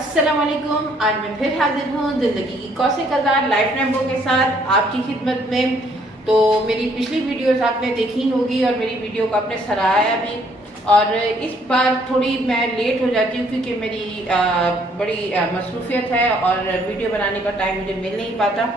अस्सलाम वालेकुम। आज मैं फिर हाजिर हूँ ज़िंदगी की कौसे कज़ार लाइफ रैम्बो के साथ आपकी खिदमत में। तो मेरी पिछली वीडियोस आपने देखी होगी और मेरी वीडियो को आपने सराहाया भी। और इस बार थोड़ी मैं लेट हो जाती हूँ क्योंकि मेरी बड़ी मसरूफियत है और वीडियो बनाने का टाइम मुझे मिल नहीं पाता।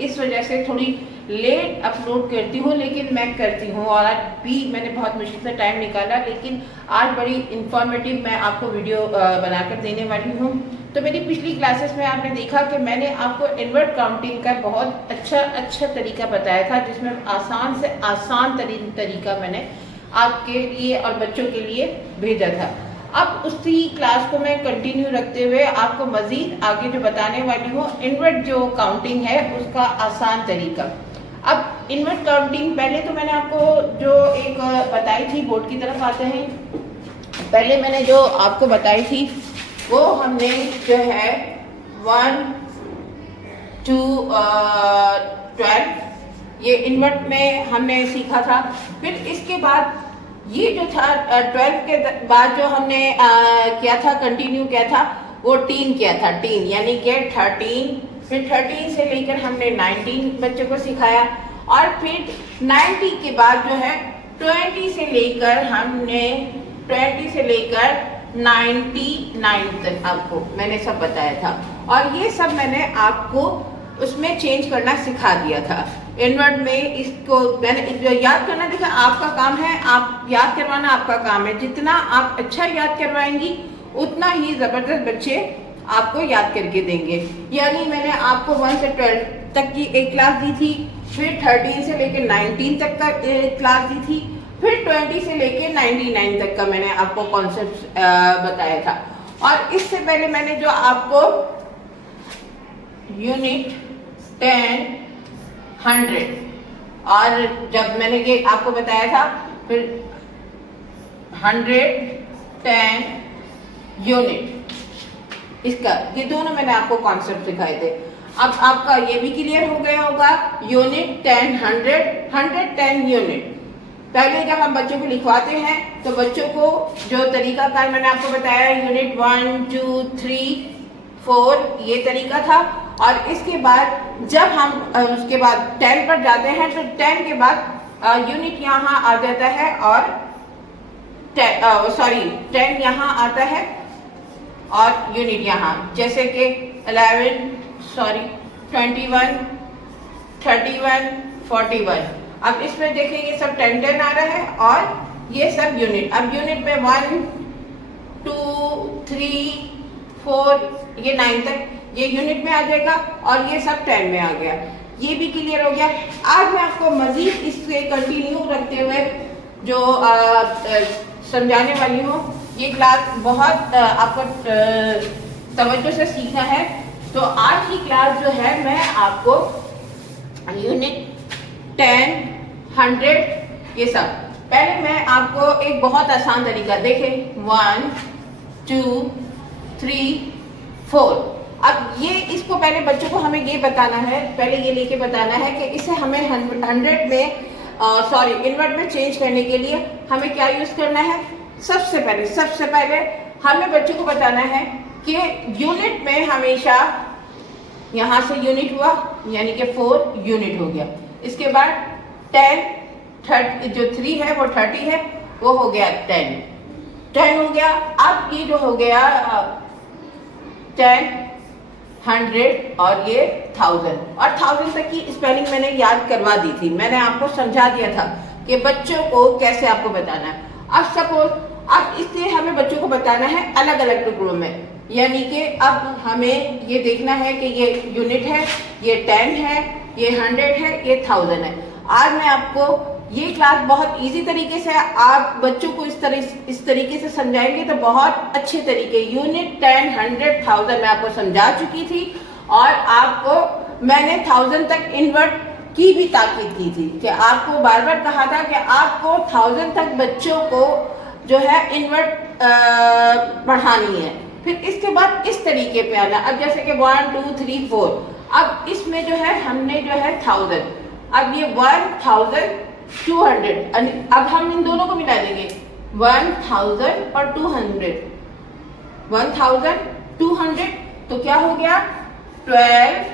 इस वजह से थोड़ी लेट अपलोड करती हूँ, लेकिन मैं करती हूँ। और आज भी मैंने बहुत मुश्किल से टाइम निकाला, लेकिन आज बड़ी इंफॉर्मेटिव मैं आपको वीडियो बनाकर देने वाली हूँ। तो मेरी पिछली क्लासेस में आपने देखा कि मैंने आपको इनवर्ट काउंटिंग का बहुत अच्छा तरीका बताया था, जिसमें आसान से आसान तरीका मैंने आपके लिए और बच्चों के लिए भेजा था। अब उसी क्लास को मैं कंटिन्यू रखते हुए आपको मज़ीद आगे जो बताने वाली हूँ, इनवर्ट जो काउंटिंग है उसका आसान तरीका। अब इनवर्ट काउंटिंग पहले तो मैंने आपको जो एक बताई थी, बोर्ड की तरफ आते हैं। पहले मैंने जो आपको बताई थी वो हमने जो है 1 to 12 ये इनवर्ट में हमने सीखा था। फिर इसके बाद ये जो था 12 के बाद जो हमने किया था, कंटिन्यू किया था, वो टीन किया था। टीन यानी कि 13, फिर 13 से लेकर हमने 19 बच्चों को सिखाया। और फिर 90 के बाद जो है 20 से लेकर हमने 20 से लेकर 99 तक आपको मैंने सब बताया था। और ये सब मैंने आपको उसमें चेंज करना सिखा दिया था इनवर्ट में। इसको मैंने याद करना, देखा आपका काम है, आप याद करवाना आपका काम है। जितना आप अच्छा याद करवाएंगी उतना ही ज़बरदस्त बच्चे आपको याद करके देंगे। यानी मैंने आपको 1 से 12 तक की एक क्लास दी थी, फिर 13 से लेकर 19 तक का क्लास दी थी, फिर 20 से लेकर 99 तक का मैंने आपको कॉन्सेप्ट बताया था। और इससे पहले मैंने जो आपको यूनिट 10, 100 और जब मैंने ये आपको बताया था, फिर 100, 10 यूनिट, इसका ये दोनों मैंने आपको कॉन्सेप्ट सिखाए थे। अब आपका ये भी क्लियर हो गया होगा, यूनिट 10, 100, 100, 10 यूनिट। पहले जब हम बच्चों को लिखवाते हैं तो बच्चों को जो तरीका कार मैंने आपको बताया, यूनिट 1, 2, 3, 4 ये तरीका था। और इसके बाद जब हम उसके बाद 10 पर जाते हैं तो 10 के बाद यूनिट यहाँ आ जाता है और 10 यहाँ आता है और यूनिट यहाँ, जैसे कि 11, 21, 31, 41। अब इसमें देखें ये सब 10, 10 आ रहा है और ये सब यूनिट। अब यूनिट में 1, 2, 3, 4 ये 9 तक ये यूनिट में आ जाएगा और ये सब 10 में आ गया। ये भी क्लियर हो गया। आज मैं आपको मजीद इससे कंटिन्यू रखते हुए जो समझाने वाली हूँ, ये क्लास बहुत आपको तवज्जो से सीखना है। तो आज की क्लास जो है मैं आपको यूनिट 10, 100 ये सब, पहले मैं आपको एक बहुत आसान तरीका देखें, 1, 2, 3, 4। अब ये इसको पहले बच्चों को हमें ये बताना है, पहले ये लेके बताना है कि इसे हमें 100 में इनवर्ट में चेंज करने के लिए हमें क्या यूज करना है। सबसे पहले हमें बच्चों को बताना है कि यूनिट में हमेशा यहाँ से यूनिट हुआ यानी कि 4 यूनिट हो गया। इसके बाद 10, 30 जो 3 है वो 30 है, वो हो गया 10 हो गया। अब ये जो हो गया 10, 100 और ये 1000, और 1000 तक की स्पेलिंग मैंने याद करवा दी थी। मैंने आपको समझा दिया था कि बच्चों को कैसे आपको बताना है। अब सपोज अब इससे हमें बच्चों को बताना है अलग अलग टुकड़ों में, यानी कि अब हमें ये देखना है कि ये यूनिट है, ये 10 है, ये 100 है, ये 1000 है। आज मैं आपको ये क्लास बहुत इजी तरीके से आप बच्चों को इस तरीके से समझाएंगे तो बहुत अच्छे तरीके। यूनिट 10, 100, 1000 मैं आपको समझा चुकी थी और आपको मैंने 1000 तक इन्वर्ट की भी ताकीद की थी कि आपको बार बार कहा था कि आपको 1000 तक बच्चों को जो है इन्वर्ट बढ़ानी है। फिर इसके बाद इस तरीके पे आना। अब जैसे कि 1, 2, 3, 4, अब इसमें जो है हमने जो है 1000, अब ये 1200, अब हम इन दोनों को मिला देंगे 1000 और 200, 1000, 200, तो क्या हो गया 12,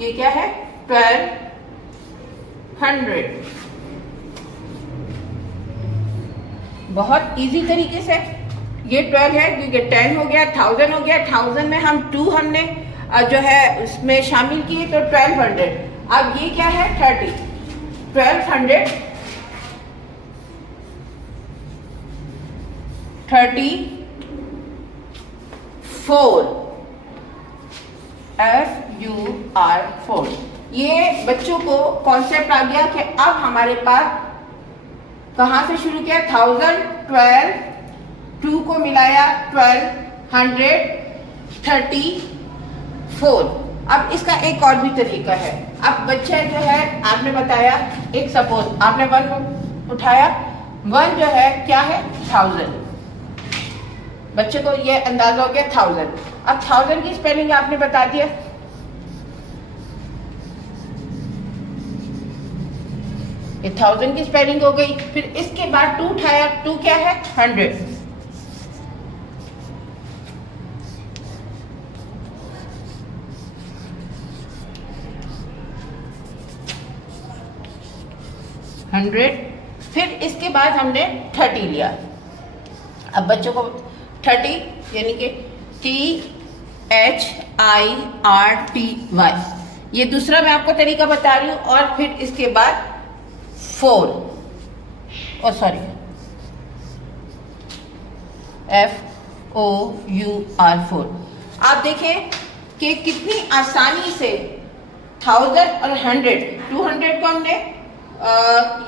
ये क्या है 1200। बहुत इजी तरीके से ये 12 है, क्योंकि 10 हो गया, 1000 हो गया, 1000 में हम 2 हमने जो है उसमें शामिल किए, तो 1200। अब ये क्या है 30, 1200 34, FUR4। ये बच्चों को कॉन्सेप्ट आ गया कि अब हमारे पास कहां से शुरू किया 1000, 12, 2 को मिलाया 1200, 34। अब इसका एक और भी तरीका है। अब बच्चा जो है आपने बताया, एक सपोज आपने 1 उठाया, 1 जो है क्या है 1000, बच्चे को ये अंदाजा हो गया 1000। अब 1000 की स्पेलिंग आपने बता दिया, ये 1000 की स्पेलिंग हो गई। फिर इसके बाद 2 उठाया, 2 क्या है 100, फिर इसके बाद हमने 30 लिया। अब बच्चों को 30 यानी कि THIRTY, ये दूसरा मैं आपको तरीका बता रही हूँ। और फिर इसके बाद 4, FOUR4। आप देखें कि कितनी आसानी से 1000 और 100, 200 को हमने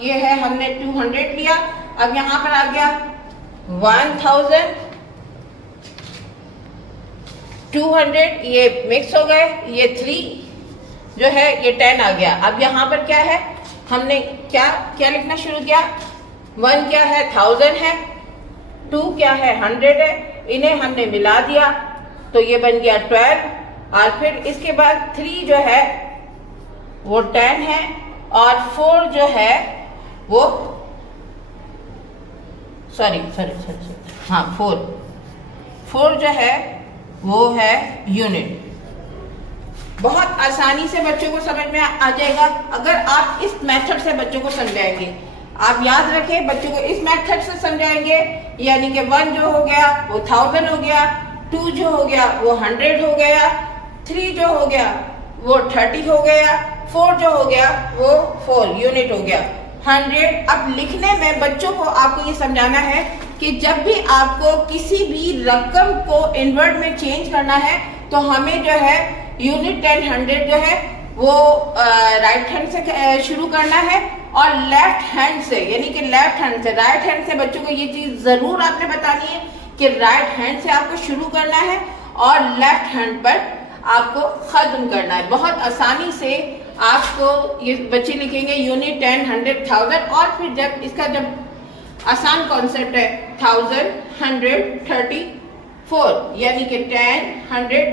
ये है हमने 200 लिया। अब यहां पर आ गया 1000, 200, ये मिक्स हो गए, ये 3 जो है ये 10 आ गया। अब यहां पर क्या है, हमने क्या क्या लिखना शुरू किया, 1 क्या है 1000 है, 2 क्या है 100 है, इन्हें हमने मिला दिया तो ये बन गया 12। और फिर इसके बाद 3 जो है वो 10 है, और 4 जो है वो सॉरी हाँ 4 जो है वो है यूनिट। बहुत आसानी से बच्चों को समझ में आ जाएगा अगर आप इस मेथड से बच्चों को समझाएंगे। आप याद रखें, बच्चों को इस मेथड से समझाएंगे, यानी कि 1 जो हो गया वो 1000 हो गया, 2 जो हो गया वो 100 हो गया, 3 जो हो गया वो 30 हो गया, 4 जो हो गया वो 4 यूनिट हो गया 100। अब लिखने में बच्चों को आपको ये समझाना है कि जब भी आपको किसी भी रकम को इनवर्ट में चेंज करना है तो हमें जो है यूनिट 10, 100 जो है वो राइट हैंड से शुरू करना है, और लेफ्ट हैंड से, यानी कि लेफ्ट हैंड से, राइट हैंड से बच्चों को ये चीज जरूर आपने बतानी है कि राइट हैंड से आपको शुरू करना है और लेफ्ट हैंड पर आपको खत्म करना है। बहुत आसानी से आपको ये बच्चे लिखेंगे यूनिट 10, 100, 1000। और फिर जब इसका जब आसान कॉन्सेप्ट है 1000, 100, 34, यानी कि 10, 100,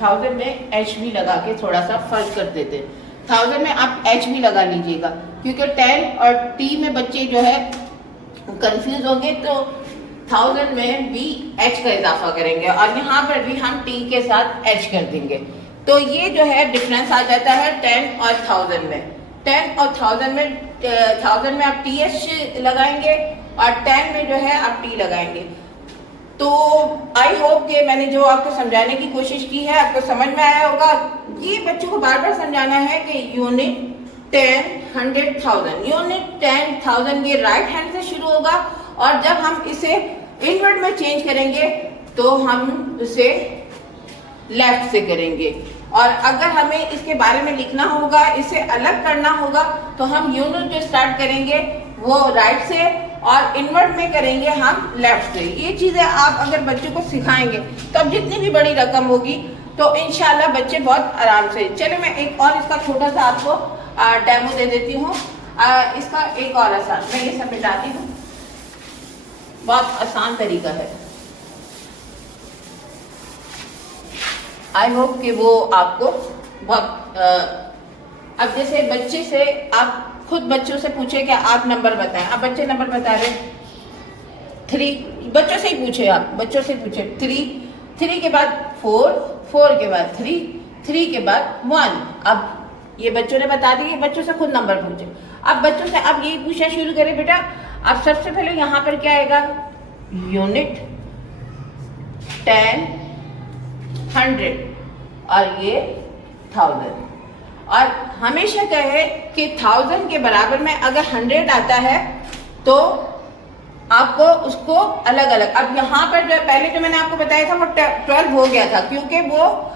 1000 में एच भी लगा के थोड़ा सा फर्क कर देते हैं। 1000 में आप एच भी लगा लीजिएगा, क्योंकि 10 और टी में बच्चे जो है कंफ्यूज होंगे, तो 1000 में भी एच का इजाफा करेंगे और यहाँ पर भी हम टी के साथ एच कर देंगे। तो ये जो है डिफरेंस आ जाता है 10 और 1000 में। 10 और 1000 में 1000 में आप टी एच लगाएंगे और 10 में जो है आप टी लगाएंगे। तो आई होप कि मैंने जो आपको समझाने की कोशिश की है आपको समझ में आया होगा। ये बच्चों को बार बार समझाना है कि यूनिट 10, 100, 1000, यूनिट 10, 1000 ये राइट हैंड से शुरू होगा, और जब हम इसे इनवर्ट में चेंज करेंगे तो हम उसे लेफ्ट से करेंगे। और अगर हमें इसके बारे में लिखना होगा, इसे अलग करना होगा, तो हम यूनिट जो स्टार्ट करेंगे वो राइट से और इनवर्ट में करेंगे हम लेफ्ट से। ये चीजें आप अगर बच्चों को सिखाएंगे तो अब जितनी भी बड़ी रकम होगी तो इंशाल्लाह बच्चे बहुत आराम से। चलो मैं एक और इसका छोटा सा आपको डेमो दे देती हूँ। इसका एक और आसान, मैं ये सब मिटाती हूँ, बहुत आसान तरीका है। आई होप कि वो आपको बहुत अब जैसे बच्चे से आप खुद बच्चों से पूछे कि आप नंबर बताएं, अब बच्चे नंबर बता रहे 3, बच्चों से ही पूछे, आप बच्चों से पूछे 3 के बाद 4 के बाद 3 के बाद 1। अब ये बच्चों ने बता दिए, बच्चों से खुद नंबर पूछे। अब बच्चों से अब यही पूछना शुरू करें, बेटा अब सबसे पहले यहाँ पर क्या आएगा, यूनिट, 10, 100 और ये 1000। और हमेशा कहे कि 1000 के बराबर में अगर 100 आता है तो आपको उसको अलग अलग, अब यहाँ पर जो पहले जो मैंने आपको बताया था वो 12 हो गया था, क्योंकि वो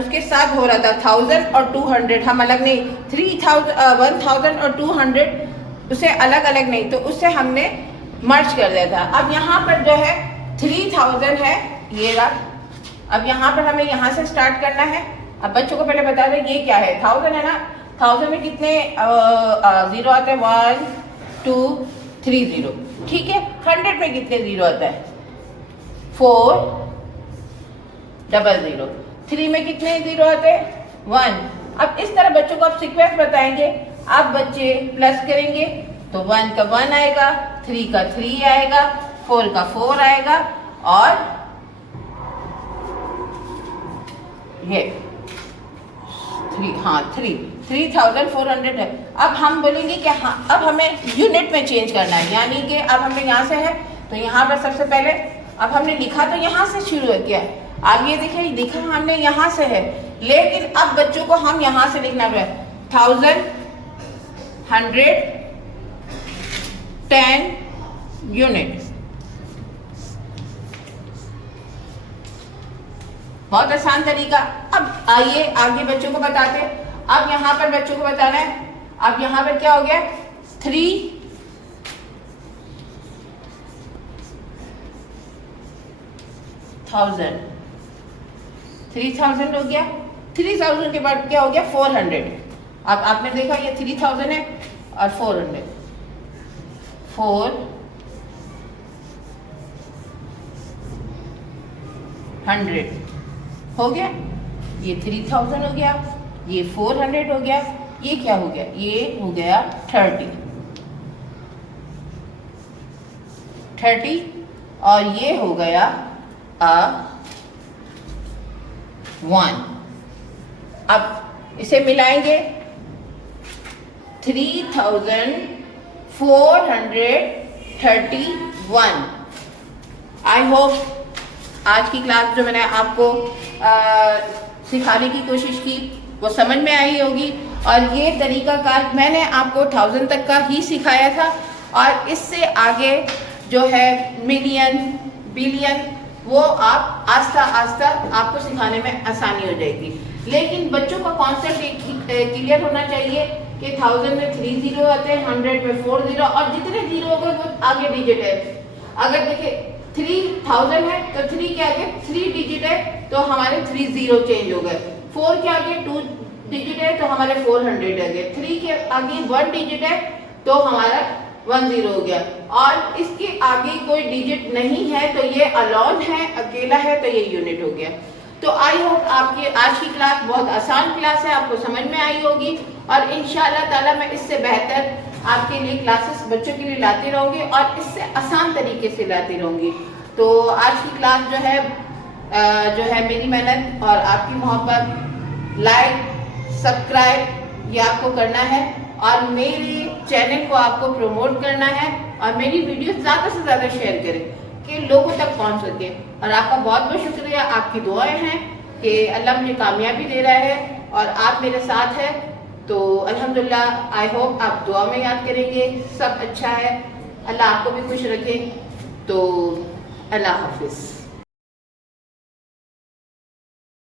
उसके साथ हो रहा था 1000 और 200, हम अलग नहीं, 1000 और 200 उसे अलग अलग नहीं, तो उससे हमने मर्ज कर दिया था। अब यहाँ पर जो है 3000 है, ये रहा। अब यहाँ पर हमें यहाँ से स्टार्ट करना है। अब बच्चों को पहले बता दें ये क्या है, 1000 है ना, 1000 में कितने जीरो आते हैं, 1 2 3 0, ठीक है। 100 में कितने जीरो आता है, 4 00। 3 में कितने जीरो आते हैं, 1। अब इस तरह बच्चों को आप सीक्वेंस बताएंगे, आप बच्चे प्लस करेंगे तो 1 का 1 आएगा, 3 का 3 आएगा, 4 का 4 आएगा और ये 3400 है। अब हम बोलेंगे कि हाँ अब हमें यूनिट में चेंज करना है, यानी कि अब हमने यहाँ से है तो यहाँ पर सबसे पहले अब हमने लिखा तो यहाँ से शुरू किया, अब ये देखिए लिखा हमने यहाँ से है, लेकिन अब बच्चों को हम यहाँ से लिखना है 1000, 100, 10 यूनिट। बहुत आसान तरीका। अब आइए आगे बच्चों को बताते हैं। अब यहाँ पर बच्चों को बताना है, अब यहाँ पर क्या हो गया, 3000 हो गया। 3000 के बाद क्या हो गया, 400। अब आपने देखा ये 3000 है और 400 हो गया, ये 3000 हो गया, ये 400 हो गया, ये क्या हो गया, ये हो गया 30 और ये हो गया 1। अब इसे मिलाएंगे, 3431। आई होप आज की क्लास जो मैंने आपको सिखाने की कोशिश की वो समझ में आई होगी। और ये तरीकाकार मैंने आपको 1000 तक का ही सिखाया था, और इससे आगे जो है मिलियन, बिलियन, वो आप आस्ता आस्ता आपको सिखाने में आसानी हो जाएगी। लेकिन बच्चों का कॉन्सेप्ट क्लियर होना चाहिए कि 1000 में 3 जीरो आते हैं, 100 में 4 जीरो, और जितने जीरो होंगे वो आगे डिजिट है। अगर देखिए 3000 है तो 3 के आगे 3 डिजिट है तो हमारे 3 जीरो चेंज हो गए। 4 के आगे 2 डिजिट है तो हमारे 400 आ गए। 3 के आगे 1 डिजिट है तो हमारा 1 जीरो हो गया, और इसके आगे कोई डिजिट नहीं है तो ये अलोन है, अकेला है, तो ये यूनिट हो गया। तो आई होप आपकी आज की क्लास बहुत आसान क्लास है, आपको समझ में आई होगी, और इंशाअल्लाह ताला मैं इससे बेहतर आपके लिए क्लासेस बच्चों के लिए लाती रहूंगी और इससे आसान तरीके से लाती रहूंगी। तो आज की क्लास जो है मेरी मेहनत और आपकी मोहब्बत, लाइक सब्सक्राइब ये आपको करना है, और मेरे चैनल को आपको प्रमोट करना है, और मेरी वीडियो ज़्यादा से ज़्यादा शेयर करें कि लोगों तक पहुंच सके। और आपका बहुत बहुत शुक्रिया, आपकी दुआएं हैं कि अल्लाह मुझे कामयाबी दे रहा है और आप मेरे साथ हैं। तो अल्हम्दुलिल्लाह, आई होप आप दुआ में याद करेंगे। सब अच्छा है, अल्लाह आपको भी खुश रखे। तो अल्लाह हाफिज़।